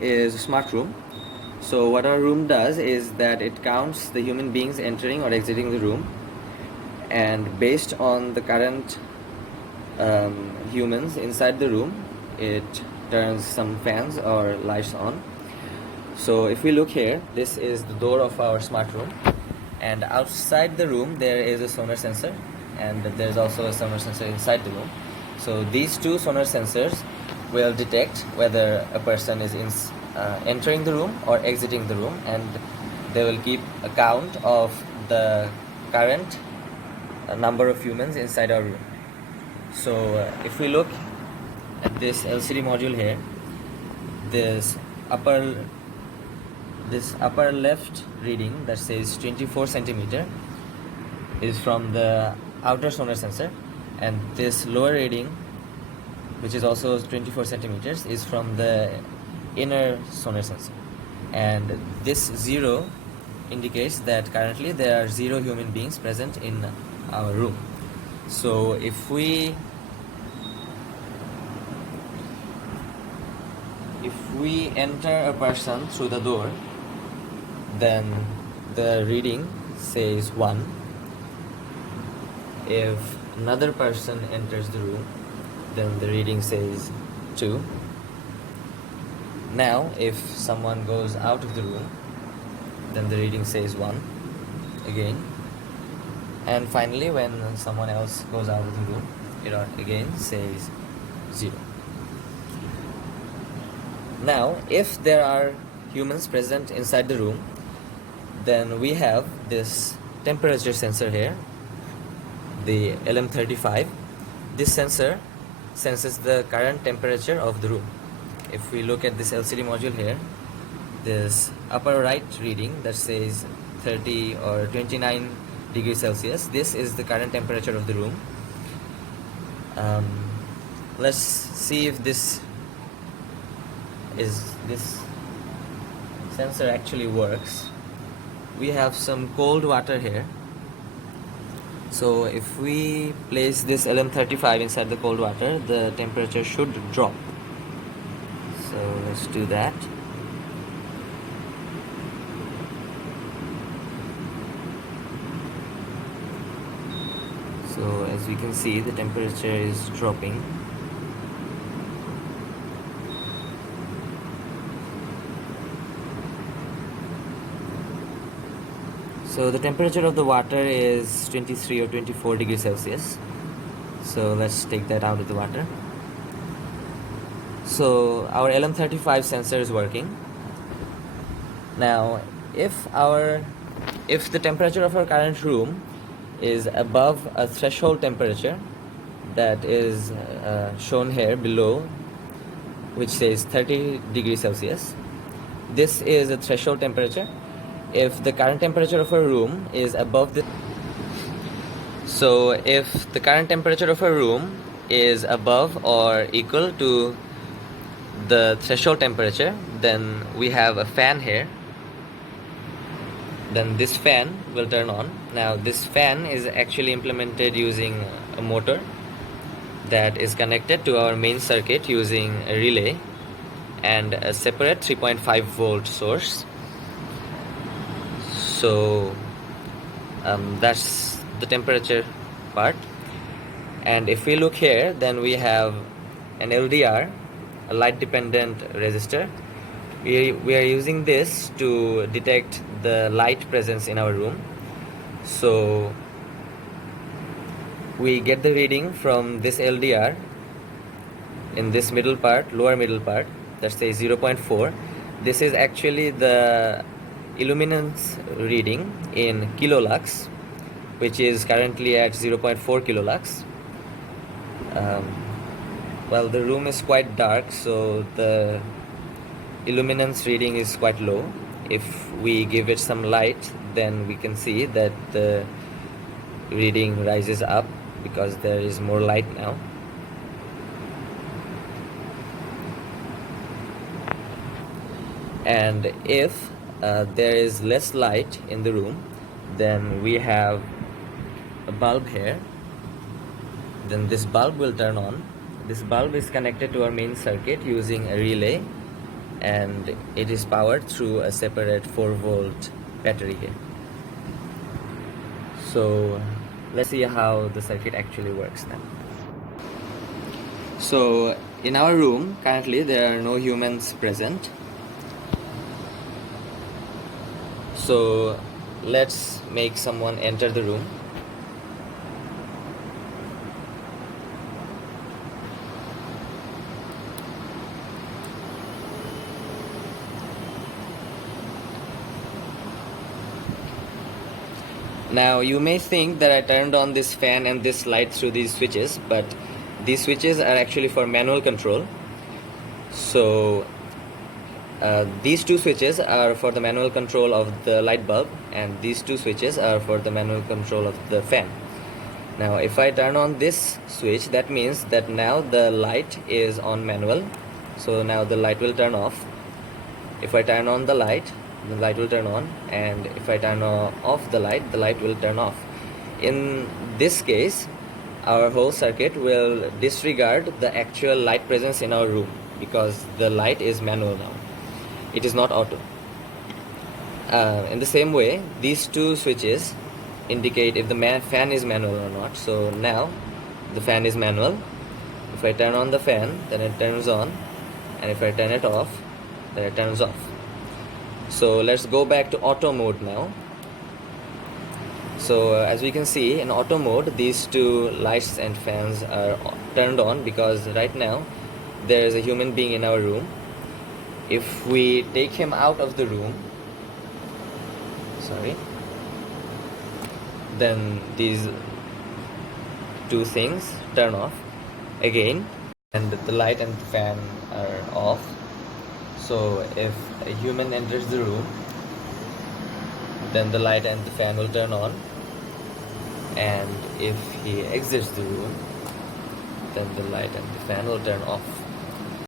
Is a smart room. So what our room does is that it counts the human beings entering or exiting the room, and based on the current humans inside the room, it turns some fans or lights on. So if we look here, this is the door of our smart room, and outside the room there is a sonar sensor, and there's also a sonar sensor inside the room. So these two sonar sensors will detect whether a person is entering the room or exiting the room, and they will keep a count of the current number of humans inside our room. So if we look at this LCD module here, this upper left reading that says 24 centimeter is from the outer sonar sensor, and this lower reading, which is also 24 centimeters, is from the inner sonar sensor. And this 0 indicates that currently there are 0 human beings present in our room. So if we enter a person through the door, then the reading says 1. If another person enters the room, then the reading says 2. Now if someone goes out of the room, then the reading says 1 again. And finally, when someone else goes out of the room, it again says 0. Now if there are humans present inside the room, then we have this temperature sensor here, the LM35. This sensor senses the current temperature of the room. If we look at this LCD module here, this upper right reading that says 30 or 29 degrees Celsius, this is the current temperature of the room. Let's see if this sensor actually works. We have some cold water here. So if we place this LM35 inside the cold water, the temperature should drop. So let's do that. So as we can see, the temperature is dropping. So the temperature of the water is 23 or 24 degrees Celsius. So let's take that out of the water. So our LM35 sensor is working. Now if the temperature of our current room is above a threshold temperature that is shown here below, which says 30 degrees Celsius, this is a threshold temperature. If the current temperature of a room is above the if the current temperature of a room is above or equal to the threshold temperature, then we have a fan here. Then this fan will turn on. Now this fan is actually implemented using a motor that is connected to our main circuit using a relay and a separate 3.5 volt source. So that's the temperature part. And if we look here, then we have an LDR, a light dependent resistor. We are using this to detect the light presence in our room. So we get the reading from this LDR in this middle part, lower middle part, that says 0.4. This is actually the illuminance reading in kilolux, which is currently at 0.4 kilolux. Well, the room is quite dark, so the illuminance reading is quite low. If we give it some light, then we can see that the reading rises up because there is more light now. And if there is less light in the room, then we have a bulb here. Then this bulb will turn on. This bulb is connected to our main circuit using a relay and it is powered through a separate 4-volt battery here. So let's see how the circuit actually works now. So in our room currently there are no humans present. So let's make someone enter the room. Now you may think that I turned on this fan and this light through these switches, but these switches are actually for manual control. So these two switches are for the manual control of the light bulb, and these two switches are for the manual control of the fan. Now if I turn on this switch, that means that now the light is on manual, so now the light will turn off. If I turn on the light will turn on, and if I turn off the light will turn off. In this case, our whole circuit will disregard the actual light presence in our room, because the light is manual now. It is not auto. In the same way, these two switches indicate if the fan is manual or not. So now the fan is manual. If I turn on the fan, then it turns on, and if I turn it off, then it turns off. So let's go back to auto mode now. So as we can see, in auto mode these two lights and fans are turned on because right now there is a human being in our room. If we take him out of the room, then these two things turn off again, and the light and the fan are off. So if a human enters the room, then the light and the fan will turn on, and if he exits the room, then the light and the fan will turn off.